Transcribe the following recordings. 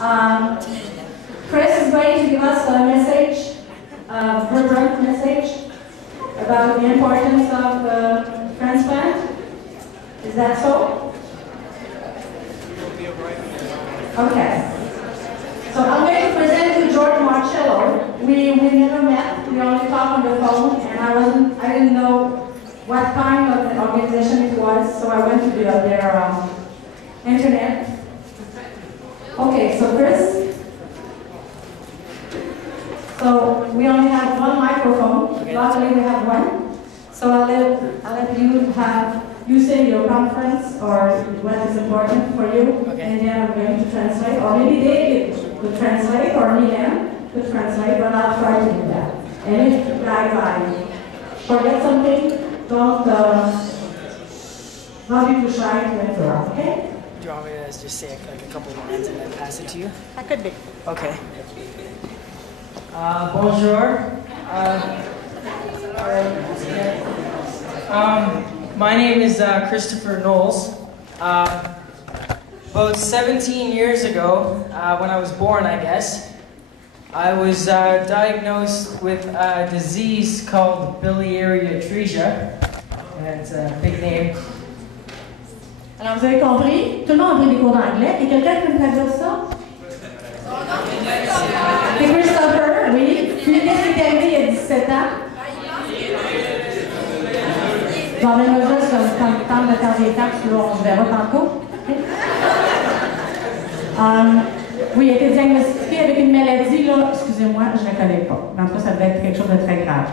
Chris is going to give us a message, a brief message about the importance of transplant. Is that so? Okay. So I'm going to present you George Marcello. We never met. We only talked on the phone, and I didn't know what kind of organization it was, so I went to their internet. Okay, so Chris. So we only have one microphone. Luckily we have one. So I'll let you say your conference or what is important for you, and then I'm going to translate, or maybe David could translate, or Leanne could translate, but I'll try to do that. And if I forget something, don't be too shy to interrupt, okay? Do you want me to just say like a couple lines and then pass it to you? That could be. Okay. Bonjour. My name is Christopher Knowles. About 17 years ago, when I was born, I guess, I was diagnosed with a disease called biliary atresia. It's a big name. Alors vous avez compris, tout le monde a pris des cours d'anglais, et quelqu'un peut me traduire ça? C'est Christopher, oui. Puis qu'est-ce qui est arrivé il y a 17 ans? Bon, ben, moi, juste, quand le temps de faire des taxes, on se verra tantôt. Oui, il a été diagnostiqué avec une maladie, là, excusez-moi, je ne la connais pas. En tout cas, ça devait être quelque chose de très grave.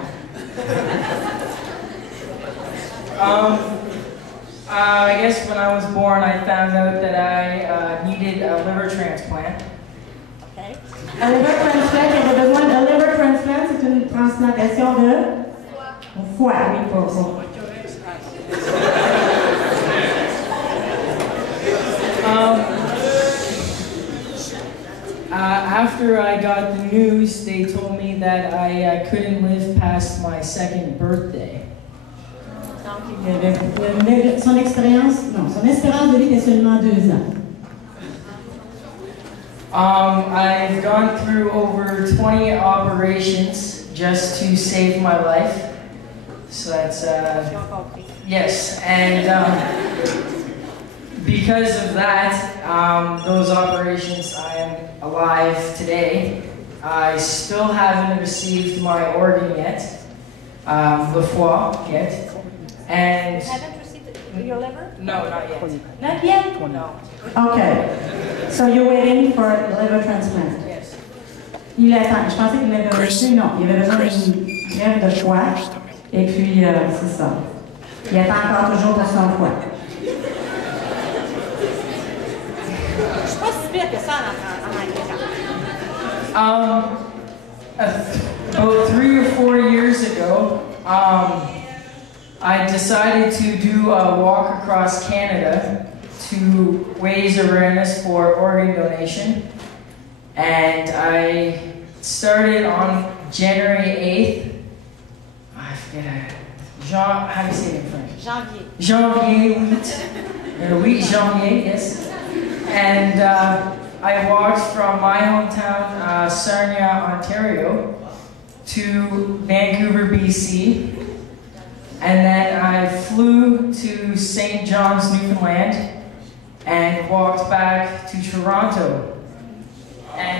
I guess when I was born, I found out that I needed a liver transplant. Okay. Un liver transplant, il avait besoin d'un liver transplant, c'est une transplantation de foie, oui, pour. After I got the news, they told me that I couldn't live past my second birthday. Son espérance de vie était seulement 2 ans. I've gone through over 20 operations just to save my life. So that's, yes, and because of that, those operations, I am alive today. I still haven't received my organ yet, the foie yet. And you haven't received your liver? No, not yet. Not yet? No. Okay. So you're waiting for a liver transplant? Yes. Il attend. Je pensais qu'il avait reçu. Non, il avait besoin d'une greffe de foie. Et puis, c'est ça. Il attend encore toujours pour son foie. Je suis pas si pire que ça en anglais. About 3 or 4 years ago, I decided to do a walk across Canada to raise awareness for organ donation. And I started on January 8th. I forget how do you say it in French? Janvier 8 janvier, yes. And I walked from my hometown, Sarnia, Ontario, to Vancouver, BC. And then I flew to St. John's, Newfoundland, and walked back to Toronto. And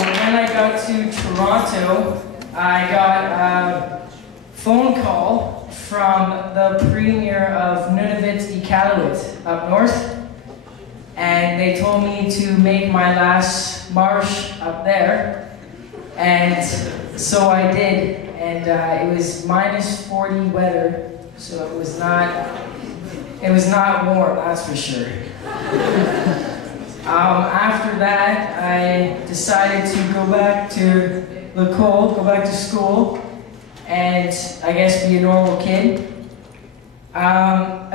when I got to Toronto, I got a phone call from the premier of Nunavut-Iqaluit up north. And they told me to make my last march up there, and so I did. And it was minus 40 weather, so it was not warm, that's for sure. After that, I decided to go back to l'école, go back to school, and I guess be a normal kid. About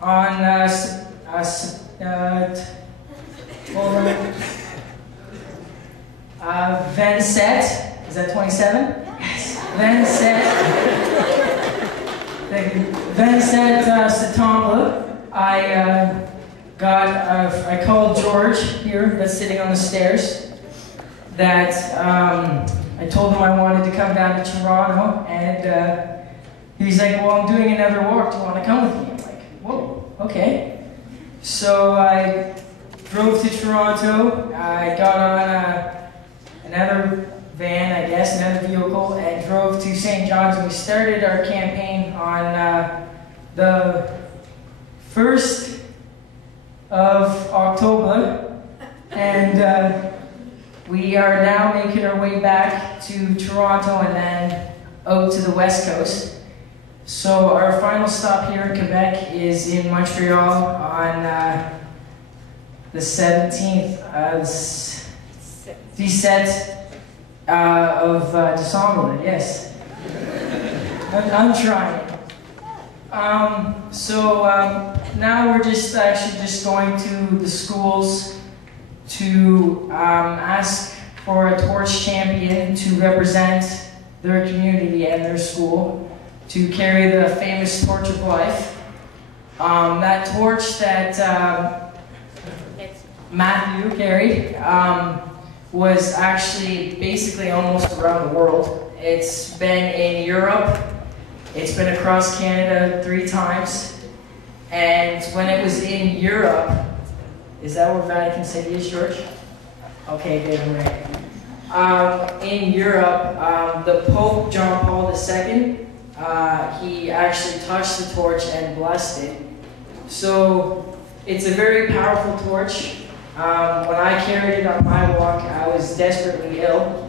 on 27, is that 27? Yes. 27. Thank you. Then at Satomla, I called George here, that's sitting on the stairs, that I told him I wanted to come down to Toronto, and he's like, well, I'm doing another walk, do you want to come with me? I'm like, whoa, okay. So I drove to Toronto, I got on another van, I guess, another vehicle, and drove to St. John's, and we started our campaign on the 1st of October, and we are now making our way back to Toronto and then out to the West Coast. So our final stop here in Quebec is in Montreal on the 17th of December, yes. I'm trying. Now we're actually just going to the schools to ask for a torch champion to represent their community and their school, to carry the famous Torch of Life. That torch that Matthew carried was actually basically almost around the world. It's been in Europe, it's been across Canada 3 times, and when it was in Europe, is that where Vatican City is, George? Okay, good, I'm right. In Europe, the Pope John Paul II, he actually touched the torch and blessed it. So it's a very powerful torch. When I carried it on my walk, I was desperately ill.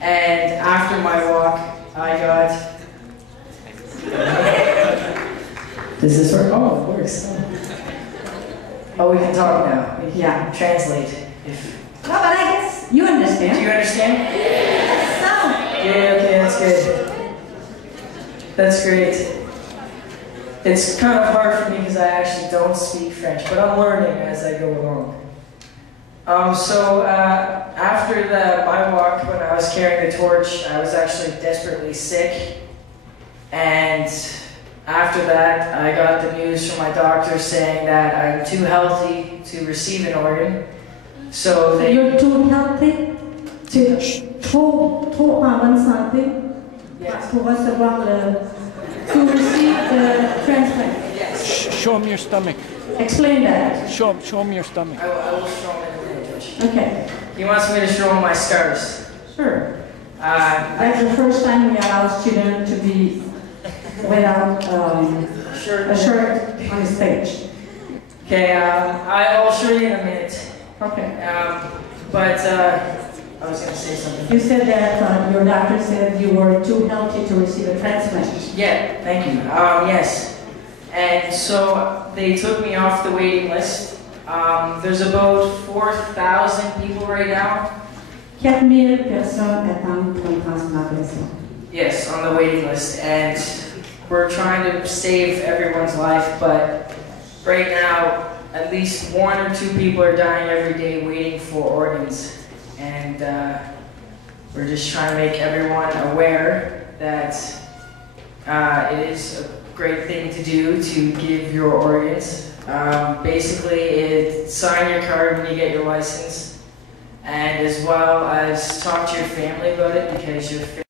And after my walk, I got... Does this work? Oh, it works. Oh, we can talk now. We can translate. No, but I guess you understand. Do you understand? Yes. No. Yeah, okay, that's good. That's great. It's kind of hard for me because I actually don't speak French, but I'm learning as I go along. After my walk, when I was carrying the torch, I was actually desperately sick. And after that, I got the news from my doctor saying that I'm too healthy to receive an organ. So you're too healthy to yes. To receive the transplant. Yes. Show him your stomach. Explain that. Show him your stomach. I will show him everything. Okay. He wants me to show him my scars. Sure. That's the first time we allow children to be without a shirt on the stage. Okay, I'll show you in a minute. Okay. I was going to say something. You said that your doctor said you were too healthy to receive a transplant. Yeah, thank you. Yes. And so they took me off the waiting list. There's about 4,000 people right now. 4,000 personnes attendent pour une transplantation. Yes, on the waiting list. And we're trying to save everyone's life, but right now, at least 1 or 2 people are dying every day waiting for organs. And we're just trying to make everyone aware that it is a great thing to do to give your organs. Basically, sign your card when you get your license, and as well as talk to your family about it, because your